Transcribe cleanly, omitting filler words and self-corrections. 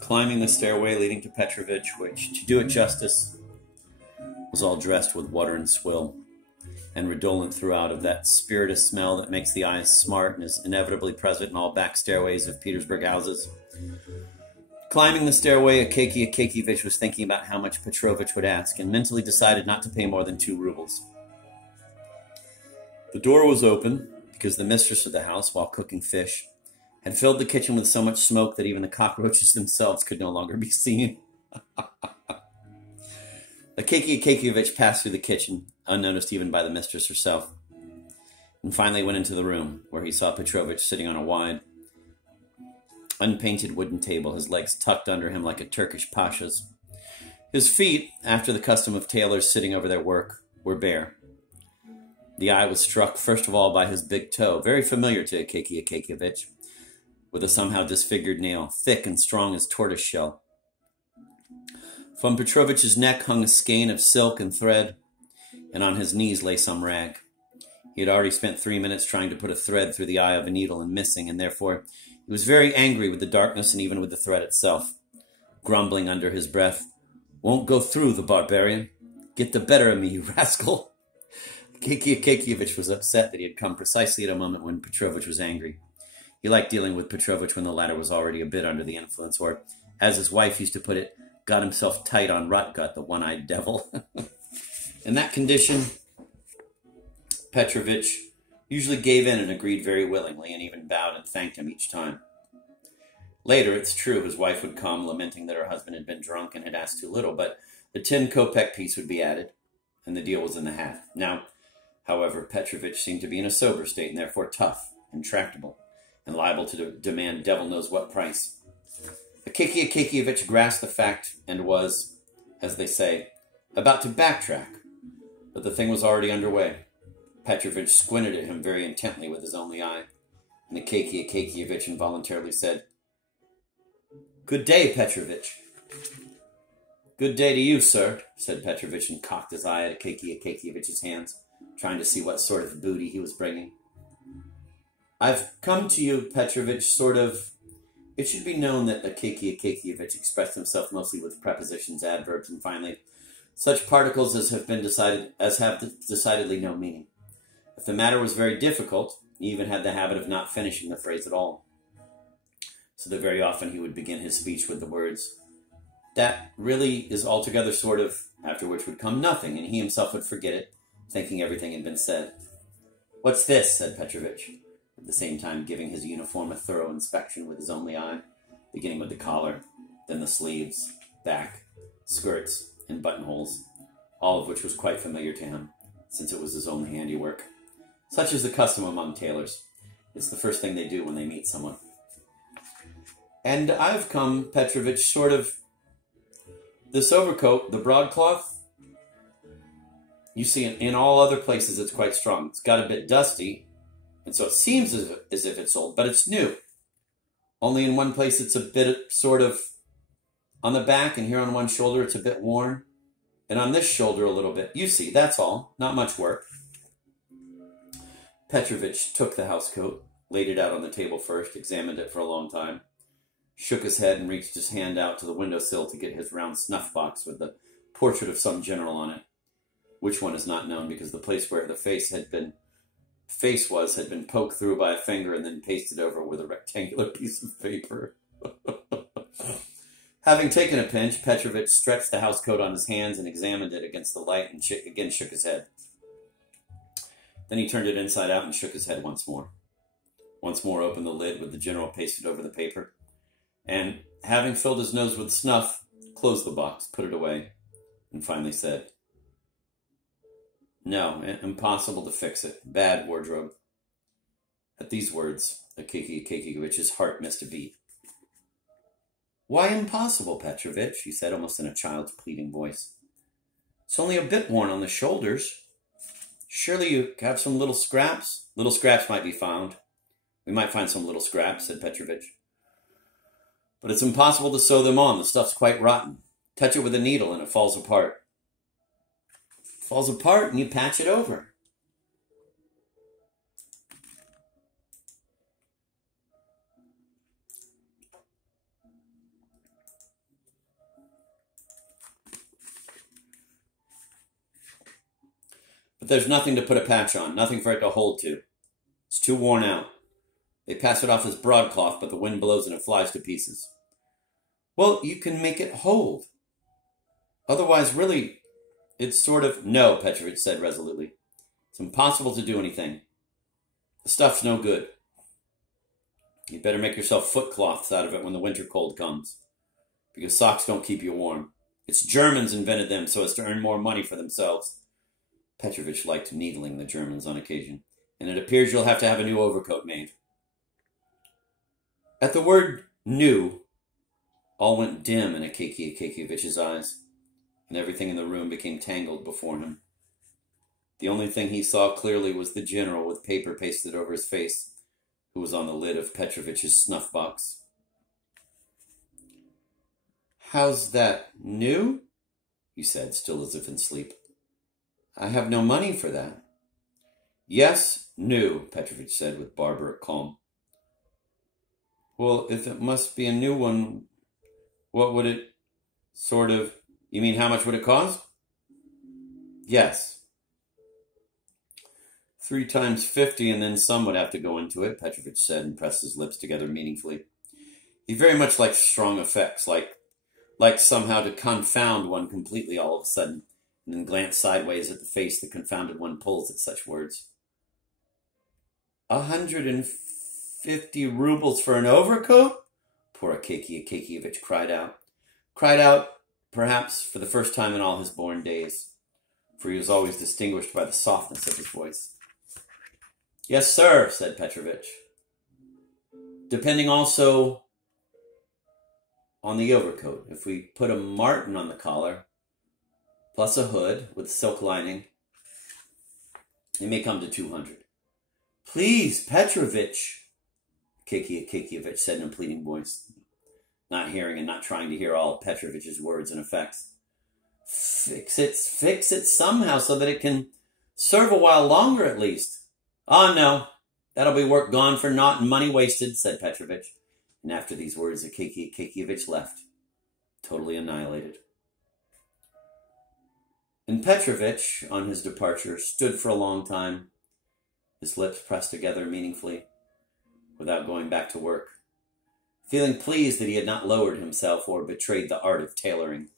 Climbing the stairway leading to Petrovich, which, to do it justice, was all dressed with water and swill, and redolent throughout of that spirituous smell that makes the eyes smart and is inevitably present in all back stairways of Petersburg houses. Climbing the stairway, Akakiyevich was thinking about how much Petrovich would ask, and mentally decided not to pay more than 2 rubles. The door was open, because the mistress of the house, while cooking fish, had filled the kitchen with so much smoke that even the cockroaches themselves could no longer be seen. Akakiyevich passed through the kitchen, unnoticed even by the mistress herself, and finally went into the room, where he saw Petrovich sitting on a wide, unpainted wooden table, his legs tucked under him like a Turkish pasha's. His feet, after the custom of tailors sitting over their work, were bare. The eye was struck first of all by his big toe, very familiar to Akakiyevich, with a somehow disfigured nail, thick and strong as tortoise shell. From Petrovich's neck hung a skein of silk and thread, and on his knees lay some rag. He had already spent 3 minutes trying to put a thread through the eye of a needle and missing, and therefore he was very angry with the darkness and even with the thread itself, grumbling under his breath, "Won't go through, the barbarian. Get the better of me, you rascal." Akakiyevich was upset that he had come precisely at a moment when Petrovich was angry. He liked dealing with Petrovich when the latter was already a bit under the influence, or, as his wife used to put it, got himself tight on Rotgut, the one-eyed devil. In that condition, Petrovich usually gave in and agreed very willingly, and even bowed and thanked him each time. Later, it's true, his wife would come, lamenting that her husband had been drunk and had asked too little, but the 10-kopeck piece would be added, and the deal was in the hat. Now, however, Petrovich seemed to be in a sober state, and therefore tough and tractable, and liable to demand devil knows what price. Akakiyevich grasped the fact and was, as they say, about to backtrack, but the thing was already underway. Petrovich squinted at him very intently with his only eye, and Akakiyevich involuntarily said, "Good day, Petrovich." "Good day to you, sir," said Petrovich, and cocked his eye at Akakiyevich's hands, trying to see what sort of booty he was bringing. "I've come to you, Petrovich, sort of..." It should be known that Akakiyevich expressed himself mostly with prepositions, adverbs, and finally, such particles as have decidedly no meaning. If the matter was very difficult, he even had the habit of not finishing the phrase at all, so that very often he would begin his speech with the words, "That really is altogether sort of," after which would come nothing, and he himself would forget it, thinking everything had been said. "What's this?" said Petrovich, at the same time giving his uniform a thorough inspection with his only eye, beginning with the collar, then the sleeves, back, skirts, and buttonholes, all of which was quite familiar to him, since it was his only handiwork. Such is the custom among tailors. It's the first thing they do when they meet someone. "And I've come, Petrovich, sort of... This overcoat, the broadcloth, you see, in all other places it's quite strong. It's got a bit dusty, and so it seems as if it's old, but it's new. Only in one place it's a bit sort of on the back, and here on one shoulder it's a bit worn, and on this shoulder a little bit. You see, that's all. Not much work." Petrovich took the housecoat, laid it out on the table first, examined it for a long time, shook his head and reached his hand out to the windowsill to get his round snuff box with the portrait of some general on it. Which one is not known, because the place where the face had been poked through by a finger and then pasted over with a rectangular piece of paper. Having taken a pinch, Petrovich stretched the housecoat on his hands and examined it against the light and again shook his head. Then he turned it inside out and shook his head once more. Once more opened the lid with the general pasted over the paper, and, having filled his nose with snuff, closed the box, put it away, and finally said, "No, impossible to fix it. Bad wardrobe." At these words, Akakiyevich's heart missed a beat. "Why impossible, Petrovich?" he said, almost in a child's pleading voice. "It's only a bit worn on the shoulders. Surely you have some little scraps?" "Little scraps might be found. We might find some little scraps," said Petrovich. "But it's impossible to sew them on. The stuff's quite rotten. Touch it with a needle and it falls apart." "Falls apart and you patch it over." But there's nothing to put a patch on, nothing for it to hold to. It's too worn out. They pass it off as broadcloth, but the wind blows and it flies to pieces. Well, you can make it hold. Otherwise, really, it's sort of... No, Petrovich said resolutely. It's impossible to do anything. The stuff's no good. You'd better make yourself footcloths out of it when the winter cold comes. Because socks don't keep you warm. It's Germans invented them so as to earn more money for themselves. Petrovich liked needling the Germans on occasion. And it appears you'll have to have a new overcoat made. At the word new, all went dim in Akaky Akakiyevich's eyes, and everything in the room became tangled before him. The only thing he saw clearly was the general with paper pasted over his face, who was on the lid of Petrovich's snuff box. How's that, new? He said, still as if in sleep. I have no money for that. Yes, new, Petrovich said with barbaric calm. Well, if it must be a new one, what would it sort of... You mean how much would it cost? Yes. 3 times 50 and then some would have to go into it, Petrovich said and pressed his lips together meaningfully. He very much liked strong effects, like somehow to confound one completely all of a sudden, and then glance sideways at the face the confounded one pulls at such words. 150 rubles for an overcoat? Poor Akaky Akakiyevich cried out. Cried out, perhaps, for the first time in all his born days, for he was always distinguished by the softness of his voice. Yes, sir, said Petrovich. Depending also on the overcoat. If we put a marten on the collar, plus a hood with silk lining, it may come to 200. Please, Petrovich, Akaky Akakiyevich said in a pleading voice, not hearing and not trying to hear all Petrovich's words and effects. Fix it somehow so that it can serve a while longer at least. Oh, no, that'll be work gone for naught and money wasted, said Petrovich. And after these words, Akaky Akakiyevich left, totally annihilated. And Petrovich, on his departure, stood for a long time, his lips pressed together meaningfully, without going back to work, feeling pleased that he had not lowered himself or betrayed the art of tailoring.